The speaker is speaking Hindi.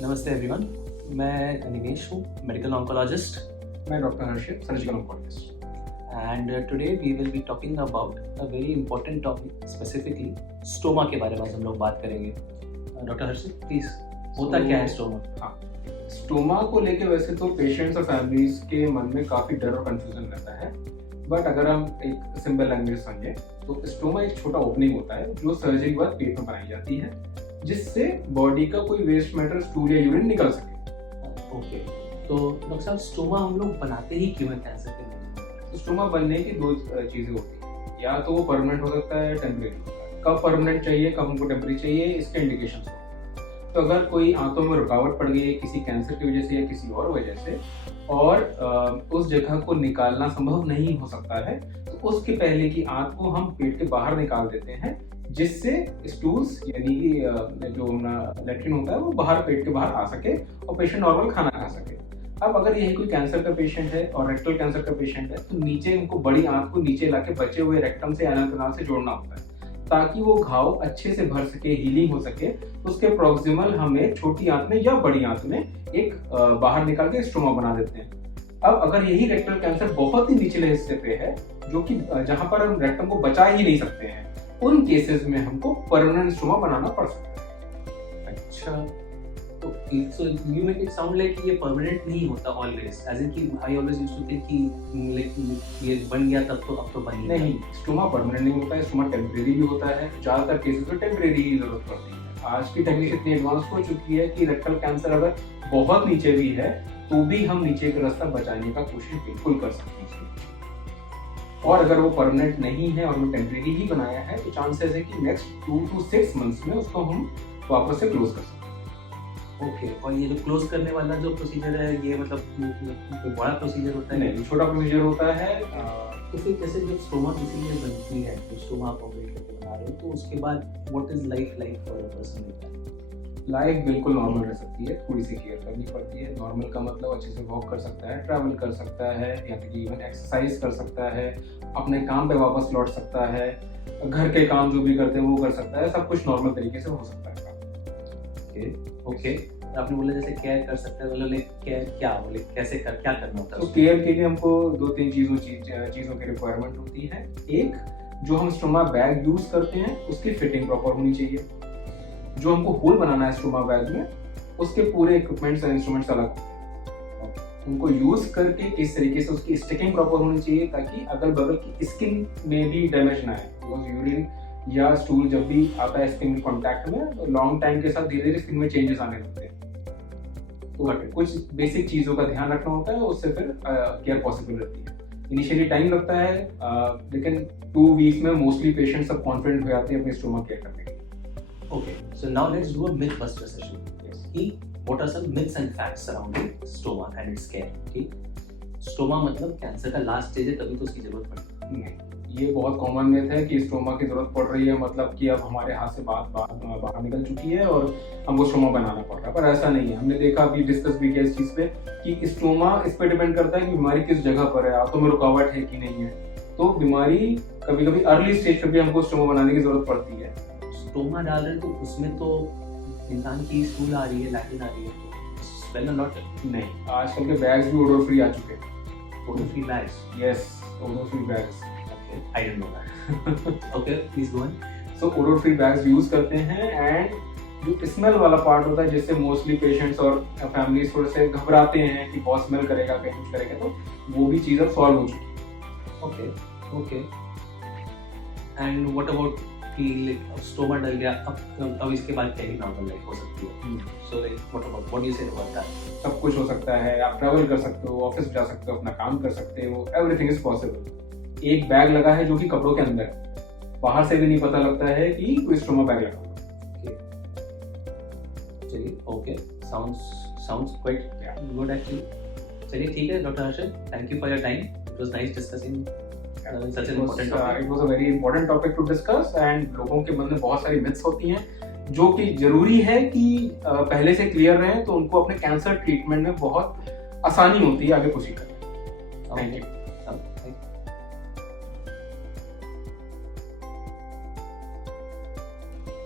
नमस्ते एवरीवन, मैं निमेश हूँ, मेडिकल ऑन्कोलॉजिस्ट, मैं doctor Harshit, surgical oncologist. And today we will be talking about a very important topic, specifically stoma के बारे में आज हम लोग बात करेंगे। डॉक्टर हर्षित प्लीज, होता क्या है स्टोमा? हाँ, स्टोमा को लेके वैसे तो पेशेंट्स और फैमिलीज के मन में काफ़ी डर और कंफ्यूजन रहता है, बट अगर हम एक सिंपल लैंग्वेज समझें तो स्टोमा एक छोटा ओपनिंग होता है जो सर्जरी के बाद पेट में बनाई जाती है, जिससे बॉडी का कोई वेस्ट मैटर, स्टूल या यूरिन निकल सके। ओके, तो डॉक्टर साहब स्टोमा हम लोग बनाते ही क्यों है कैंसर के लिए? तो स्टोमा बनने की दो चीज़ें होती हैं, या तो वो परमानेंट हो सकता है, टेम्परेरी होता है। कब परमानेंट चाहिए, कब हमको टेम्परेरी चाहिए, इसके इंडिकेशन होते हैं। तो अगर कोई आंतों में रुकावट पड़ गई है किसी कैंसर की वजह से या किसी और वजह से, और उस जगह को निकालना संभव नहीं हो सकता है, तो उसके पहले की आंत को हम पेट के बाहर निकाल देते हैं, जिससे स्टूल्स यानी कि जो लैट्रिन होता है वो बाहर, पेट के बाहर आ सके और पेशेंट नॉर्मल खाना खा सके। अब अगर यही कोई कैंसर का पेशेंट है और रेक्टल कैंसर का पेशेंट है, तो नीचे उनको बड़ी आंत को नीचे लाके बचे हुए रेक्टम से, एनल कैनाल से जोड़ना होता है, ताकि वो घाव अच्छे से भर सके, हीलिंग हो सके। उसके प्रोक्सिमल हमें छोटी आंत में या बड़ी आंत में एक बाहर निकाल के स्टोमा बना देते हैं। अब अगर यही रेक्टल कैंसर बहुत ही निचले हिस्से पे है, जो कि जहां पर हम रेक्टम को बचा ही नहीं सकते हैं, उन केसेस में हमको परमानेंट स्टोमा बनाना पड़ सकता है। अच्छा, तो so you make it sound like ये परमानेंट नहीं होता ऑलवेज, एज इन कि I always used to think कि लाइक ये बन गया तब तो अब तो बन ही नहीं, स्टोमा परमानेंट नहीं होता है, स्टोमा टेम्परेरी भी होता है। ज्यादातर केसेस में टेम्परेरी ही जरूरत पड़ती है। आज की टेक्निक इतनी एडवांस हो चुकी है कि रेक्टल कैंसर अगर बहुत नीचे भी है तो भी हम नीचे का रास्ता बचाने का कोशिश बिल्कुल कर सकते हैं। और अगर वो परमानेंट नहीं है और वो टेम्परेरी ही बनाया है, तो चांसेस है कि नेक्स्ट 2 to 6 मंथ्स में उसको हम वापस से क्लोज कर सकते हैं। ओके, और ये जो क्लोज करने वाला जो प्रोसीजर है, ये मतलब कोई बड़ा प्रोसीजर होता है? नहीं, छोटा प्रोसीजर होता है। तो फिर जैसे जब स्टोमा किसी में बनती है, तो स्टोमा आप ऑपरेट करके बना रहे हो, तो उसके बाद what is life like for a person? Life बिल्कुल नॉर्मल रह सकती है, थोड़ी सी केयर करनी पड़ती है। नॉर्मल का मतलब अच्छे से वॉक कर सकता है, ट्रैवल कर सकता है, या फिर इवन एक्सरसाइज कर सकता है, अपने काम पे वापस लौट सकता है, घर के काम जो भी करते हैं वो कर सकता है। सब कुछ नॉर्मल तरीके से हो सकता है। ओके, आपने बोला जैसे केयर कर सकते हैं, मतलब केयर क्या, बोले कैसे क्या करना होता है? तो केयर के लिए हमको 2-3 चीज़ों की रिक्वायरमेंट होती है। एक, जो हम स्टोमा बैग यूज करते हैं उसकी फिटिंग प्रॉपर होनी चाहिए। जो हमको होल बनाना है स्टोमा बैग में, उसके पूरे इक्विपमेंट्स और इंस्ट्रूमेंट्स अलग होते हैं। उनको यूज करके किस तरीके से उसकी स्टिकिंग प्रॉपर होनी चाहिए, ताकि अगल बगल की स्किन में भी डैमेज ना आए। बिकॉज यूरिन या स्टूल जब भी आता है स्किन कॉन्टैक्ट में, तो लॉन्ग टाइम के साथ धीरे धीरे स्किन में चेंजेस आने लगते हैं। तो कुछ बेसिक चीज़ों का ध्यान रखना होता है, उससे फिर केयर पॉसिबल रहती है। इनिशियली टाइम लगता है, लेकिन 2 वीक्स में मोस्टली पेशेंट सब कॉन्फिडेंट हो जाते हैं अपने स्टोमा केयर करने के लिए। Okay, so now let's do a myth buster session. Yes. What are some myths and facts surrounding stoma and its care? ठीक, स्टोमा मतलब कैंसर का लास्ट स्टेज है, तभी तो उसकी जरूरत पड़ती है। नहीं, ये बहुत कॉमन myth है कि स्टोमा की जरूरत पड़ रही है, मतलब कि अब हमारे हाथ से बात बाहर निकल चुकी है और हमको स्टोमा बनाना पड़ रहा है, पर ऐसा नहीं है। हमने देखा, अभी डिस्कस भी किया इस चीज पे, कि स्टोमा इस पे डिपेंड करता है कि बीमारी किस जगह पर है, आंतों में रुकावट है कि नहीं है। तो बीमारी कभी कभी अर्ली स्टेज पे भी हमको स्टोमा बनाने की जरूरत पड़ती है। स्टोमा डाल रहे हैं तो उसमें तो इंसान की स्टूल आ रही है, लैट्रिन आ रही है, तो स्मेल नॉट। नहीं, आजकल के बैग्स भी ओडोर फ्री आ चुके हैं। Odour free bags? Yes, odour free bags. Okay, I didn't know that. Okay, please go on. So odour free bags use करते हैं, एंड जो स्मेल वाला पार्ट होता है, जिससे मोस्टली पेशेंट्स और फैमिलीज थोड़े से घबराते हैं कि बहुत स्मेल करेगा, कहीं कुछ करेगा, तो वो भी चीज़ अब सॉल्व हो चुकी है। ओके, एंड व्हाट अबाउट कि स्टोमा डल गया, अब इसके बाद क्या ही नॉर्मल लाइफ हो सकती है? So like what do you say about that? सब कुछ हो सकता है। आप ट्रैवल कर सकते हो, ऑफिस जा सकते हो, अपना काम कर सकते हो, एवरीथिंग इज पॉसिबल। एक बैग लगा है जो कि कपड़ों के अंदर है, बाहर से भी नहीं पता लगता है कि कोई स्टोमा बैग लगा हुआ है। चलिए, okay, sounds quite good actually. चलिए ठीक है doctor Harshad, thank you for your time, it was nice discussing such an important topic. It was a very important topic to discuss, and लोगों के मन में बहुत सारी myths होती हैं, जो कि जरूरी है कि पहले से क्लियर रहें, तो उनको अपने कैंसर ट्रीटमेंट में बहुत आसानी होती है आगे प्रोसीड करने में। Thank you.